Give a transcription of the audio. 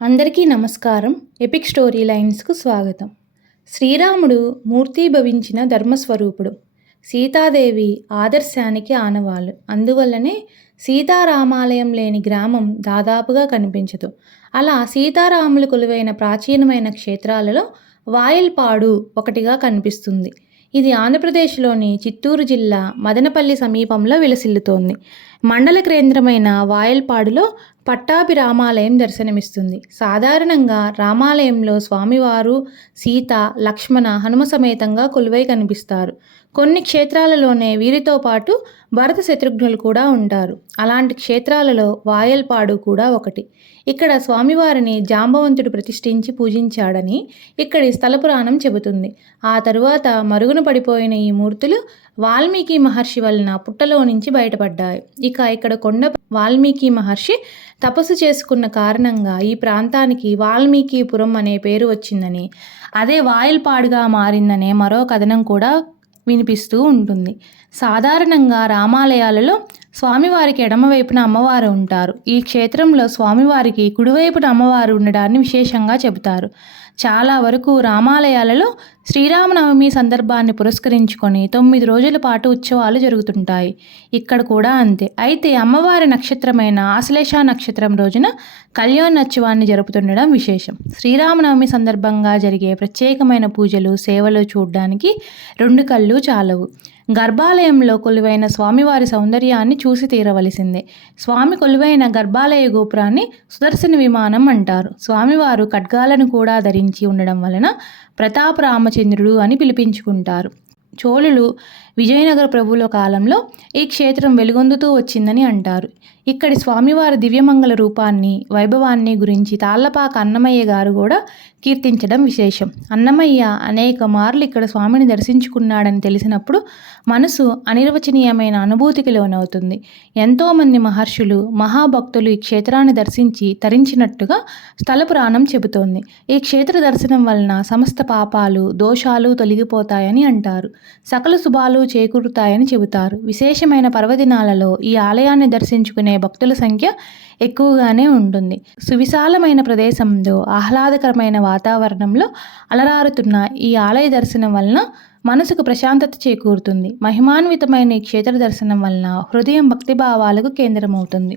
అందరికీ నమస్కారం. Epic story లైన్స్కు స్వాగతం. శ్రీరాముడు మూర్తీభవించిన ధర్మస్వరూపుడు. సీతాదేవి ఆదర్శానికి ఆనవాళ్ళు. అందువల్లనే సీతారామాలయం లేని గ్రామం దాదాపుగా కనిపించదు. అలా సీతారాములు కొలువైన ప్రాచీనమైన క్షేత్రాలలో వాయల్పాడు ఒకటిగా కనిపిస్తుంది. ఇది ఆంధ్రప్రదేశ్లోని చిత్తూరు జిల్లా మదనపల్లి సమీపంలో విలసిల్లుతోంది. మండల కేంద్రమైన వాయల్పాడులో పట్టాభి రామాలయం దర్శనమిస్తుంది. సాధారణంగా రామాలయంలో స్వామివారు, సీత, లక్ష్మణ, హనుమ సమేతంగా కొలువై కనిపిస్తారు. కొన్ని క్షేత్రాలలోనే వీరితో పాటు భరత శత్రుఘ్నులు కూడా ఉంటారు. అలాంటి క్షేత్రాలలో వాయల్పాడు కూడా ఒకటి. ఇక్కడ స్వామివారిని జాంబవంతుడు ప్రతిష్ఠించి పూజించాడని ఇక్కడి స్థల పురాణం చెబుతుంది. ఆ తరువాత మరుగున పడిపోయిన ఈ మూర్తులు వాల్మీకి మహర్షి వలన పుట్టలో నుంచి బయటపడ్డాయి. ఇక్కడ కొండ వాల్మీకి మహర్షి తపస్సు చేసుకున్న కారణంగా ఈ ప్రాంతానికి వాల్మీకిపురం అనే పేరు వచ్చిందని, అదే వాయల్పాడుగా మారిందనే మరో కథనం కూడా వినిపిస్తూ ఉంటుంది. సాధారణంగా రామాలయాలలో స్వామివారికి ఎడమవైపున అమ్మవారు ఉంటారు. ఈ క్షేత్రంలో స్వామివారికి కుడివైపున అమ్మవారు ఉండడాన్ని విశేషంగా చెబుతారు. చాలా వరకు రామాలయాలలో శ్రీరామనవమి సందర్భాన్ని పురస్కరించుకొని 9 రోజుల పాటు ఉత్సవాలు జరుగుతుంటాయి. ఇక్కడ కూడా అంతే. అయితే అమ్మవారి నక్షత్రమైన ఆశ్లేష నక్షత్రం రోజున కళ్యాణోత్సవాన్ని జరుపుతుండడం విశేషం. శ్రీరామనవమి సందర్భంగా జరిగే ప్రత్యేకమైన పూజలు, సేవలు చూడడానికి 2 కళ్ళు చాలవు. గర్భాలయంలో కొలువైన స్వామివారి సౌందర్యాన్ని చూసి తీరవలసిందే. స్వామి కొలువైన గర్భాలయ గోపురాన్ని సుదర్శన విమానం అంటారు. స్వామివారు ఖడ్గాలను కూడా ధరించి ఉండడం వలన ప్రతాప రామచంద్రుడు అని పిలిపించుకుంటారు. చోళులు, విజయనగర ప్రభువుల కాలంలో ఈ క్షేత్రం వెలుగొందుతూ వచ్చిందని అంటారు. ఇక్కడి స్వామివారి దివ్యమంగళ రూపాన్ని, వైభవాన్ని గురించి తాళ్లపాక అన్నమయ్య గారు కూడా కీర్తించడం విశేషం. అన్నమయ్య అనేక మార్లు ఇక్కడ స్వామిని దర్శించుకున్నాడని తెలిసినప్పుడు మనసు అనిర్వచనీయమైన అనుభూతికి లోనవుతుంది. ఎంతోమంది మహర్షులు, మహాభక్తులు ఈ క్షేత్రాన్ని దర్శించి తరించినట్టుగా స్థల పురాణం చెబుతోంది. ఈ క్షేత్ర దర్శనం వలన సమస్త పాపాలు, దోషాలు తొలగిపోతాయని అంటారు. సకల శుభాలు చేకూరుతాయని చెబుతారు. విశేషమైన పర్వదినాలలో ఈ ఆలయాన్ని దర్శించుకునే భక్తుల సంఖ్య ఎక్కువగానే ఉంటుంది. సువిశాలమైన ప్రదేశంలో ఆహ్లాదకరమైన వాతావరణంలో అలరారుతున్న ఈ ఆలయ దర్శనం వలన మనసుకు ప్రశాంతత చేకూరుతుంది. మహిమాన్వితమైన ఈ క్షేత్ర దర్శనం వలన హృదయం భక్తిభావాలకు కేంద్రమవుతుంది.